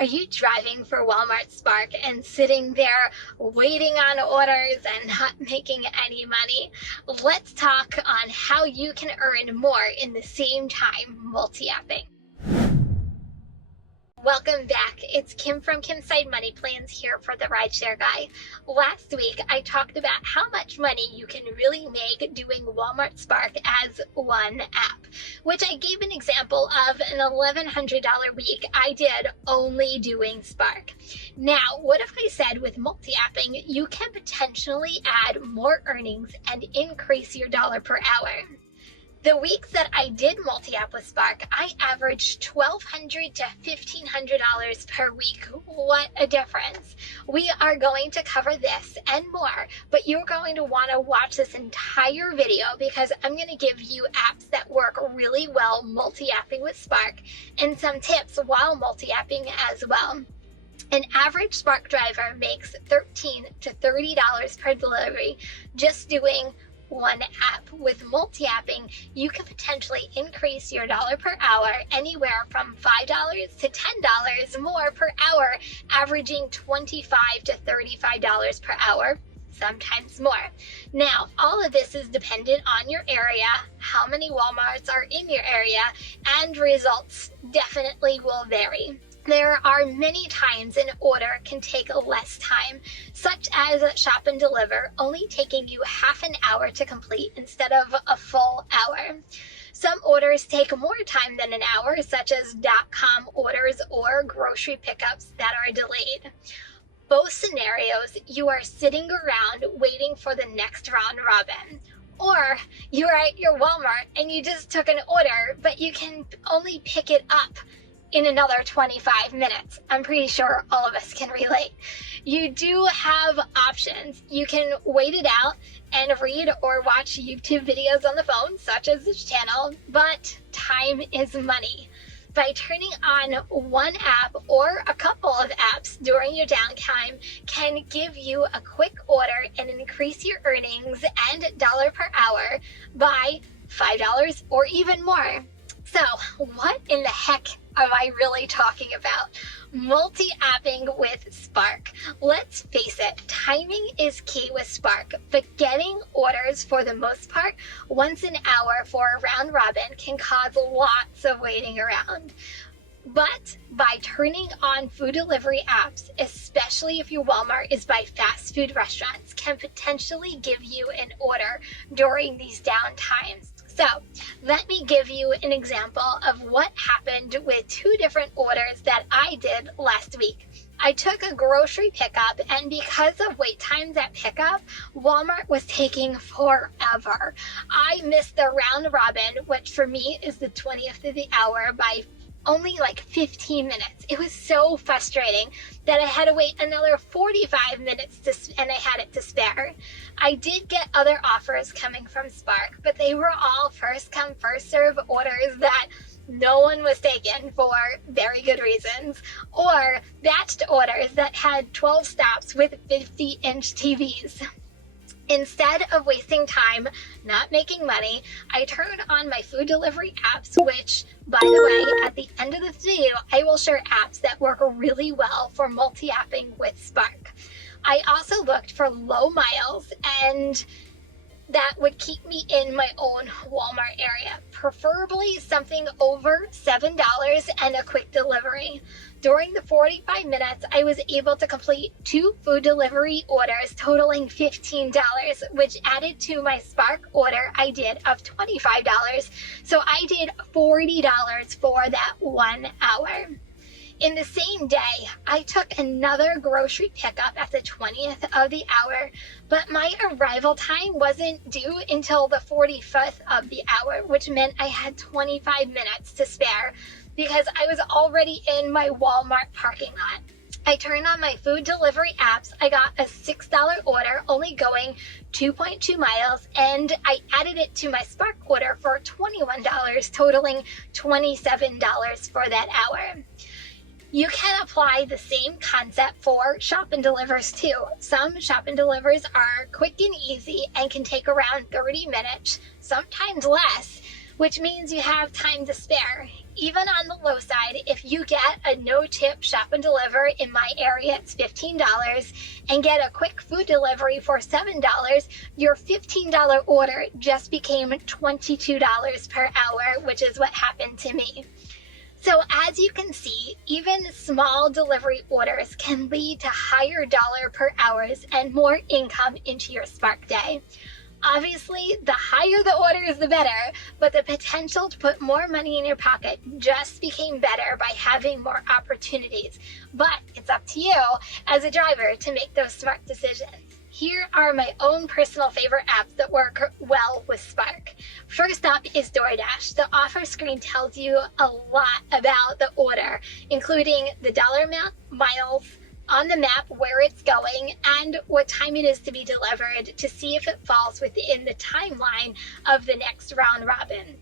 Are you driving for Walmart Spark and sitting there waiting on orders and not making any money? Let's talk on how you can earn more in the same time multi-apping. Welcome back. It's Kim from Kim's Side Money Plans here for the RideShare Guy. Last week, I talked about how much money you can really make doing Walmart Spark as one app, which I gave an example of an $1,100 week I did only doing Spark. Now, what if I said with multi-apping, you can potentially add more earnings and increase your dollar per hour? The weeks that I did multi-app with Spark, I averaged $1,200 to $1,500 per week. What a difference. We are going to cover this and more, but you're going to want to watch this entire video because I'm going to give you apps that work really well multi-apping with Spark and some tips while multi-apping as well. An average Spark driver makes $13 to $30 per delivery just doing one app. With multi-apping, you can potentially increase your dollar per hour anywhere from $5 to $10 more per hour, averaging $25 to $35 per hour, sometimes more. Now, all of this is dependent on your area, how many Walmarts are in your area, and results definitely will vary. There are many times an order can take less time, such as shop and deliver, only taking you half an hour to complete instead of a full hour. Some orders take more time than an hour, such as .com orders or grocery pickups that are delayed. Both scenarios, you are sitting around waiting for the next round robin. Or you're at your Walmart and you just took an order, but you can only pick it up in another 25 minutes. I'm pretty sure all of us can relate. You do have options. You can wait it out and read or watch YouTube videos on the phone, such as this channel, but time is money. By turning on one app or a couple of apps during your downtime can give you a quick order and increase your earnings and dollar per hour by $5 or even more. So, what in the heck am I really talking about? Multi-apping with Spark. Let's face it, timing is key with Spark, but getting orders for the most part once an hour for a round robin can cause lots of waiting around. But by turning on food delivery apps, especially if your Walmart is by fast food restaurants, can potentially give you an order during these down times. So let me give you an example of what happened with two different orders that I did last week. I took a grocery pickup, and because of wait times at pickup, Walmart was taking forever. I missed the round robin, which for me is the 20th of the hour, by only like 15 minutes. It was so frustrating that I had to wait another 45 minutes and I had it to spare. I did get other offers coming from Spark, but they were all first come, first serve orders that no one was taking for very good reasons, or batched orders that had 12 stops with 50-inch TVs. Instead of wasting time not making money, I turned on my food delivery apps, which, by the way, at the end of this video, I will share apps that work really well for multi-apping with Spark. I also looked for low miles and that would keep me in my own Walmart area, preferably something over $7 and a quick delivery. During the 45 minutes, I was able to complete 2 food delivery orders totaling $15, which added to my Spark order I did of $25. So I did $40 for that 1 hour. In the same day, I took another grocery pickup at the 20th of the hour, but my arrival time wasn't due until the 45th of the hour, which meant I had 25 minutes to spare because I was already in my Walmart parking lot. I turned on my food delivery apps. I got a $6 order, only going 2.2 miles, and I added it to my Spark order for $21, totaling $27 for that hour. You can apply the same concept for shop and delivers too. Some shop and delivers are quick and easy and can take around 30 minutes, sometimes less, which means you have time to spare. Even on the low side, if you get a no-tip shop and deliver in my area, it's $15, and get a quick food delivery for $7, your $15 order just became $22 per hour, which is what happened to me. So as you can see, even small delivery orders can lead to higher dollar per hours and more income into your Spark day. Obviously, the higher the orders, the better, but the potential to put more money in your pocket just became better by having more opportunities. But it's up to you as a driver to make those smart decisions. Here are my own personal favorite apps that work well with Spark. First up is Doordash. The offer screen tells you a lot about the order, including the dollar amount, miles, on the map where it's going, and what time it is to be delivered to see if it falls within the timeline of the next round robin.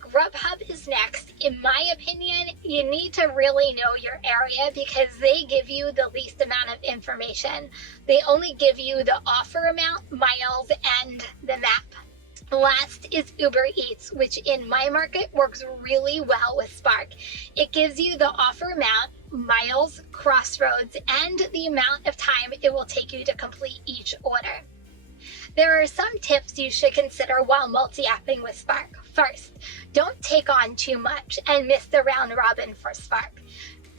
Grubhub is next. In my opinion, you need to really know your area because they give you the least amount of information. They only give you the offer amount, miles, and the map. Last is Uber Eats, which in my market works really well with Spark. It gives you the offer amount, miles, crossroads, and the amount of time it will take you to complete each order. There are some tips you should consider while multi-apping with Spark. First, don't take on too much and miss the round robin for Spark.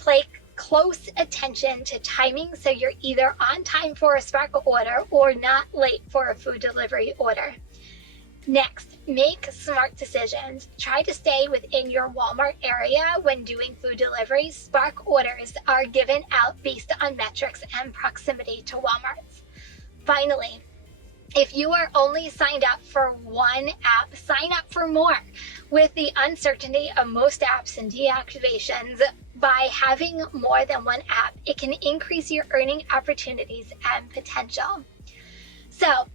Pay close attention to timing so you're either on time for a Spark order or not late for a food delivery order. Next, make smart decisions. Try to stay within your Walmart area when doing food deliveries. Spark orders are given out based on metrics and proximity to Walmart's. Finally, if you are only signed up for one app, sign up for more. With the uncertainty of most apps and deactivations, by having more than one app, it can increase your earning opportunities and potential. So,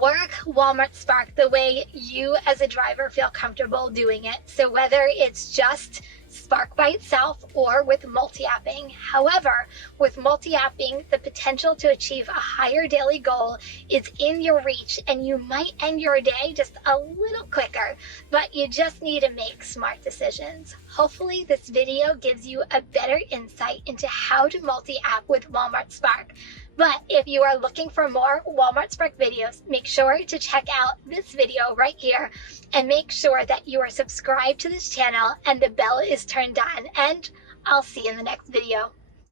work Walmart Spark the way you as a driver feel comfortable doing it. So whether it's just Spark by itself or with multi-apping. However, with multi-apping, the potential to achieve a higher daily goal is in your reach and you might end your day just a little quicker, but you just need to make smart decisions. Hopefully this video gives you a better insight into how to multi-app with Walmart Spark. But if you are looking for more Walmart Spark videos, make sure to check out this video right here and make sure that you are subscribed to this channel and the bell is turned on. And I'll see you in the next video.